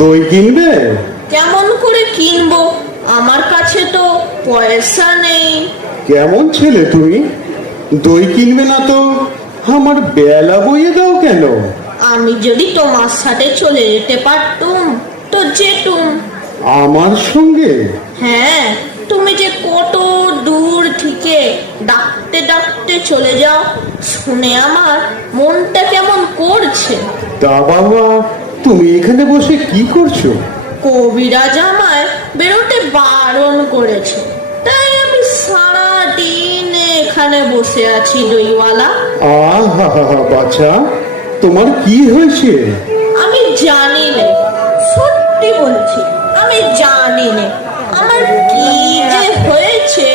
দই কিনবে? কেমন করে কিনবো, আমার কাছে তো পয়সা নেই। কেমন ছেলে তুমি, দই কিনবে না তো আমার বেলা বইয়ে দাও কেন? আমি যদি তোমার সাথে চলে যেতে পারতুম তো যেতুম। আমার সঙ্গে? হ্যাঁ, তুমি যে কত দূর থেকে ডাকতে ডাকতে চলে যাও, শুনে আমার মনটা কেমন করছে। তা বাবা, তুমি এখানে বসে কি করছো? কবিরাজ আমায় বেরোতে বারণ করেছে, তাই আমি সারা দিন এখানে বসে আছি দইওয়ালা। আহা বাচ্চা, তোমার কি হয়েছে? আমি জানি না, সত্যি বলছি আমি জানি না আমার কি যে হয়েছে।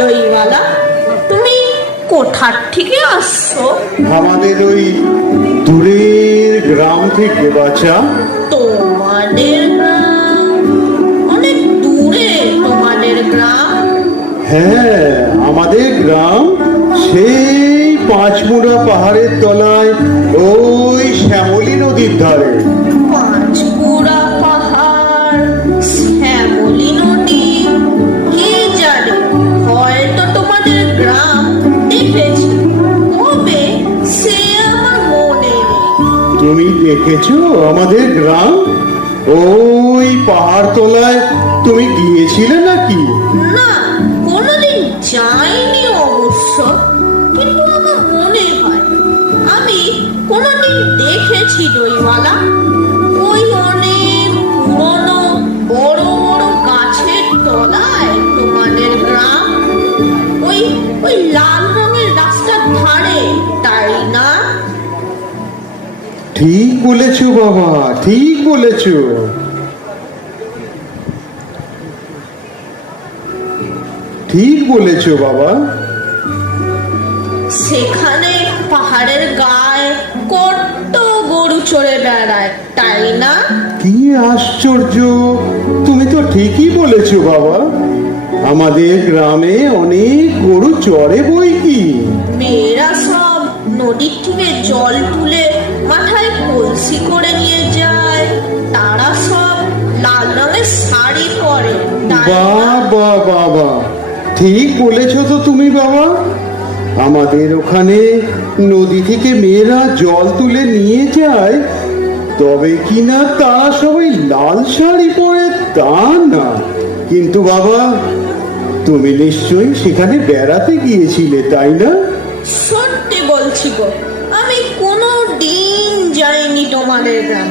দইওয়ালা, তুমি কোথার থেকে আসছো? আমাদের ওই দূরের গ্রাম থেকে বাচ্চা। তোমাদের গ্রাম? অনেক দূরে তোমাদের গ্রাম? হ্যাঁ, আমাদের গ্রাম সেই পাঁচমুড়া পাহাড়ের তলায়, ওই শ্যামলী নদীর ধারে। পাঁচপুরা পাহাড়, শ্যামলী নদী, কে জানে, হয়তো তোমাদের গ্রাম দেখেছি, তবে সে আমার মনে নেই। তুমি দেখেছো আমাদের গ্রাম? ওই পাহাড় তলায় তুমি গিয়েছিলে নাকি? না, কোনোদিন যাইনি অবশ্য, কিন্তু আমার মনে হয় আমি কোনোদিন দেখেছি দইওয়ালা। ওই অনেক পুরনো বড় বড় গাছের তলায় তোমাদের গ্রাম, ওই ওই লাল রঙের রাস্তার ধারে, তাই না? ঠিক বলেছো বাবা, ঠিক বলেছো। ঠিক বলেছো বাবা। সেখানে পাহাড়ের গায়ে কত গরু চড়ে বেড়ায়, তাই না? কি আশ্চর্য, তুমি তো ঠিকই বলেছো বাবা। আমাদের গ্রামে অনেক গরু চড়ে বই কি। মেয়েরা সব নদীর থেকে জল তুলে মাথায় কলসি করে নিয়ে যায়, তারা সব লাল রঙের শাড়ি পরে, তাই না? বাবা বাবা, ঠিক বলেছো তো তুমি বাবা। আমাদের ওখানে নদী থেকে মেয়েরা জল তুলে নিয়ে যায়, তবে কিনা তারা সবাই লাল শাড়ি পরে তা না। কিন্তু বাবা, তুমি নিশ্চয়ই সেখানে বেড়াতে গিয়েছিলে, তাই না? সত্যি বলছি গো, আমি কোনো দিন যাইনি তোমাদের গ্রাম।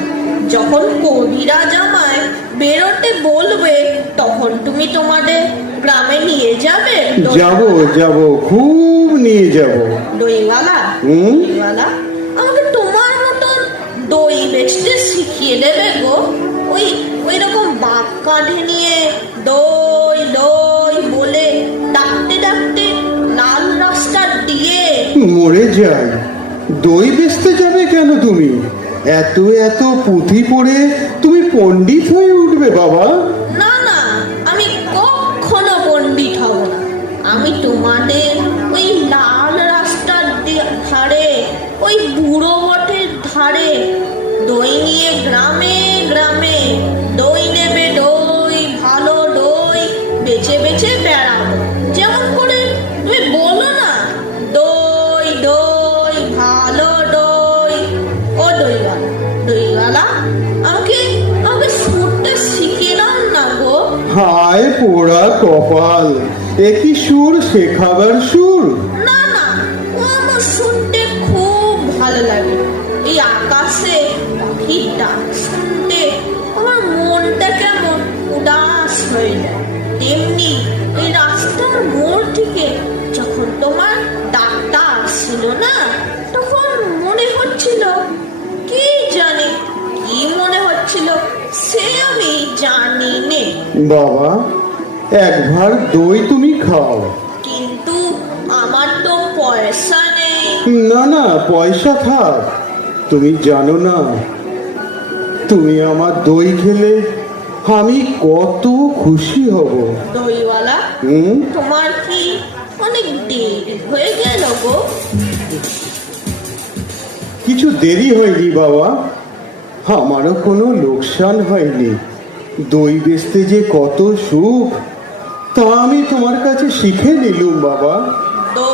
যখন কবিরাজ আমায় বেরোতে বলবে, তখন তুমি তোমাদের গ্রামে নিয়ে যাবে? যাব যাব, খুব নিয়ে যাব। দইওয়ালা, হুম? দইওয়ালা, আমাকে তোমার মতন দই বেচতে শিখিয়ে দেবে গো। ওই ওই রকম বাঁক কাঁধে নিয়ে দই দই বলে ডাকতে ডাকতে লাল রাস্তা দিয়ে। মরে যাই, দই বেচতে যাবে কেন তুমি? এত এত পুঁথি পড়ে তুমি পণ্ডিত হয়ে উঠবে বাবা। না না, আমি কখনো পণ্ডিত হব না। আমি তোমাদের ওই লাল রাস্তার ধারে, ওই বুড়ো বটের ধারে দই নিয়ে গ্রামে গ্রামে দই নেবে, দই ভালো দই বেচে বেচে বেড়াবো। যেমন করে তুমি বলো না, দই দই ভালো দই। ও দইওয়ালা, দইওয়ালা, আমাকে আমাকে সুরটা শিখে দাও না গো। হায় পোড়া কপাল, একই সুর শেখাবার সুর। না না, ও আমার শুনতে খুব ভালো লাগে। এই আকাশে পাখির ডাক শুনতে আমার মনটা কেমন উদাস হয়ে যায়। তেমনি এই রাস্তার মোড় থেকে যখন তোমার ডাকটা আসছিল না, তখন মনে হচ্ছিল, কি জানি কি মনে হচ্ছিল, সে আমি জানি নে। বাবা, একবার দই তুমি খাও। কিন্তু আমার তো পয়সা নেই। না না, পয়সা থাক। তুমি জানো না, তুমি আমার দই খেলে আমি কত খুশি হব। দইওয়ালা, হুম? তোমার কি অনেক দেরি হয়ে গেল গো? কিছু দেরি হয়নি বাবা, আমারও কোনো লোকসান হয়নি। দই বেচতে যে কত সুখ তা আমি তোমার কাছে শিখে নিলুম বাবা। তো